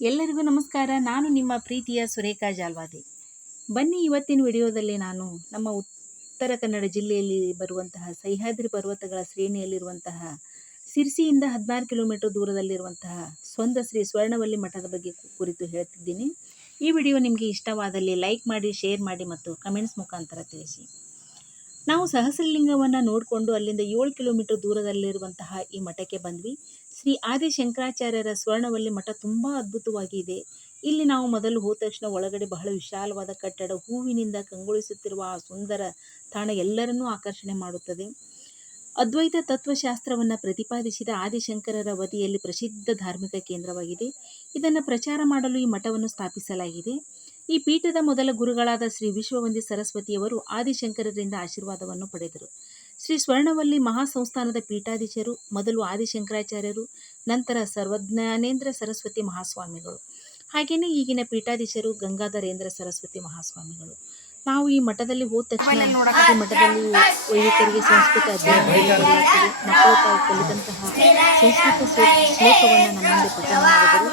ಎಲ್ಲರಿಗೂ ನಮಸ್ಕಾರ. ನಾನು ನಿಮ್ಮ ಪ್ರೀತಿಯ ಸುರೇಖಾ ಜಾಲ್ವಾದಿ. ಬನ್ನಿ ಇವತ್ತಿನ ವಿಡಿಯೋದಲ್ಲಿ ನಾನು ನಮ್ಮ ಉತ್ತರ ಕನ್ನಡ ಜಿಲ್ಲೆಯಲ್ಲಿ ಬರುವಂತಹ ಸಹ್ಯಾದ್ರಿ ಪರ್ವತಗಳ ಶ್ರೇಣಿಯಲ್ಲಿರುವಂತಹ ಸಿರ್ಸಿಯಿಂದ ಹದಿನಾರು ಕಿಲೋಮೀಟರ್ ದೂರದಲ್ಲಿರುವಂತಹ ಸ್ವಂದ ಶ್ರೀ ಸ್ವರ್ಣವಲ್ಲಿ ಮಠದ ಬಗ್ಗೆ ಕುರಿತು ಹೇಳ್ತಿದ್ದೀನಿ. ಈ ವಿಡಿಯೋ ನಿಮಗೆ ಇಷ್ಟವಾದಲ್ಲಿ ಲೈಕ್ ಮಾಡಿ, ಶೇರ್ ಮಾಡಿ ಮತ್ತು ಕಮೆಂಟ್ಸ್ ಮುಖಾಂತರ ತಿಳಿಸಿ. ನಾವು ಸಹಸ್ರಲಿಂಗವನ್ನು ನೋಡಿಕೊಂಡು ಅಲ್ಲಿಂದ ಏಳು ಕಿಲೋಮೀಟರ್ ದೂರದಲ್ಲಿರುವಂತಹ ಈ ಮಠಕ್ಕೆ ಬಂದ್ವಿ. ಶ್ರೀ ಆದಿ ಶಂಕರಾಚಾರ್ಯರ ಸ್ವರ್ಣವಲ್ಲಿ ಮಠ ತುಂಬ ಅದ್ಭುತವಾಗಿದೆ ಇಲ್ಲಿ ನಾವು ಮೊದಲು ಹೋದ ತಕ್ಷಣ ಒಳಗಡೆ ಬಹಳ ವಿಶಾಲವಾದ ಕಟ್ಟಡ, ಹೂವಿನಿಂದ ಕಂಗೊಳಿಸುತ್ತಿರುವ ಆ ಸುಂದರ ತಾಣ ಎಲ್ಲರನ್ನೂ ಆಕರ್ಷಣೆ ಮಾಡುತ್ತದೆ. ಅದ್ವೈತ ತತ್ವಶಾಸ್ತ್ರವನ್ನು ಪ್ರತಿಪಾದಿಸಿದ ಆದಿಶಂಕರರ ವತಿಯಲ್ಲಿ ಪ್ರಸಿದ್ಧ ಧಾರ್ಮಿಕ ಕೇಂದ್ರವಾಗಿದೆ. ಇದನ್ನು ಪ್ರಚಾರ ಮಾಡಲು ಈ ಮಠವನ್ನು ಸ್ಥಾಪಿಸಲಾಗಿದೆ. ಈ ಪೀಠದ ಮೊದಲ ಗುರುಗಳಾದ ಶ್ರೀ ವಿಶ್ವವಂದಿ ಸರಸ್ವತಿಯವರು ಆದಿಶಂಕರರಿಂದ ಆಶೀರ್ವಾದವನ್ನು ಪಡೆದರು ಶ್ರೀ ಸ್ವರ್ಣವಲ್ಲಿ ಮಹಾಸಂಸ್ಥಾನದ ಪೀಠಾಧೀಶರು ಮೊದಲು ಆದಿಶಂಕರಾಚಾರ್ಯರು ನಂತರ ಸರ್ವಜ್ಞಾನೇಂದ್ರ ಸರಸ್ವತಿ ಮಹಾಸ್ವಾಮಿಗಳು ಹಾಗೆಯೇ ಈಗಿನ ಪೀಠಾಧೀಶರು ಗಂಗಾಧರೇಂದ್ರ ಸರಸ್ವತಿ ಮಹಾಸ್ವಾಮಿಗಳು ನಾವು ಈ ಮಠದಲ್ಲಿ ಹೋದ ತಕ್ಷಣ ಈ ಮಠದಲ್ಲಿ ವೈದಿಕರಿಗೆ ಸಂಸ್ಕೃತ ಅಧ್ಯಯನ ಮಾಡಲಾಗುತ್ತದೆ ಮಕ್ಕಳು ತಾವು ಕಲಿತಂತಹ ಸಂಸ್ಕೃತ ಶ್ಲೋ- ಶ್ಲೋಕವನ್ನು ನಮ್ಮ ಮುಂದೆ ಪಠಣ ಮಾಡಿದರು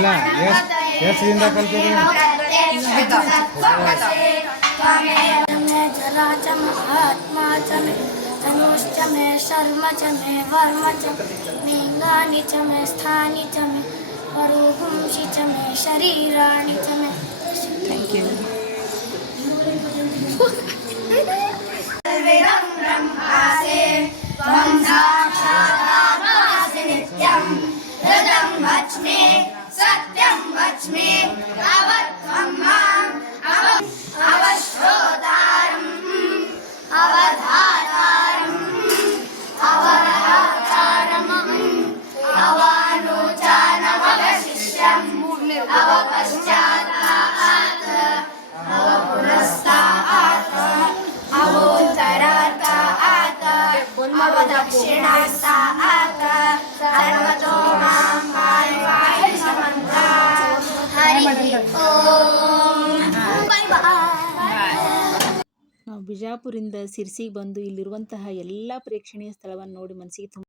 ಅಲ್ಲ ಎಷ್ಟು ಎಷ್ಟು ದಿನದಾಗ ಕಲ್ತಿರಿ मे जरा च महात्मा च मे तनुश्च मे शर्म च मे वर्म च लिङ्गानि च मे स्थानि च मे परोहुंषि च मे शरीराणि च मे ಥ್ಯಾಂಕ್ ಯು सर्विदं ब्रह्मासि त्वं साक्षादात्मासि नित्यं हृदं वच्मि सत्यं वच्मि अवत्वं माम् अव अवश्रोतारम् अवधातारम् अवधातारम् अवानुचानवशिष्यम् अवपश्चात्तात् अवपुरस्तात् अवोत्तरात् अवदक्षिणास्तात् सर्वतो ನಾವು ಬಿಜಾಪುರಿಂದ ಸಿರ್ಸಿಗೆ ಬಂದು ಇಲ್ಲಿರುವಂತಹ ಎಲ್ಲ ಪ್ರೇಕ್ಷಣೀಯ ಸ್ಥಳವನ್ನು ನೋಡಿ ಮನಸ್ಸಿಗೆ ತುಂಬ